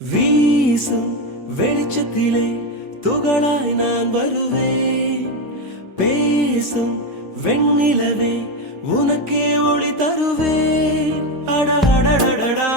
வீசும் வெளிச்சத்திலே துகளாய் நான் வருவேன். பேசும் வெண்ணிலவே உனக்கே ஒளி தருவேன். அட அடடடடா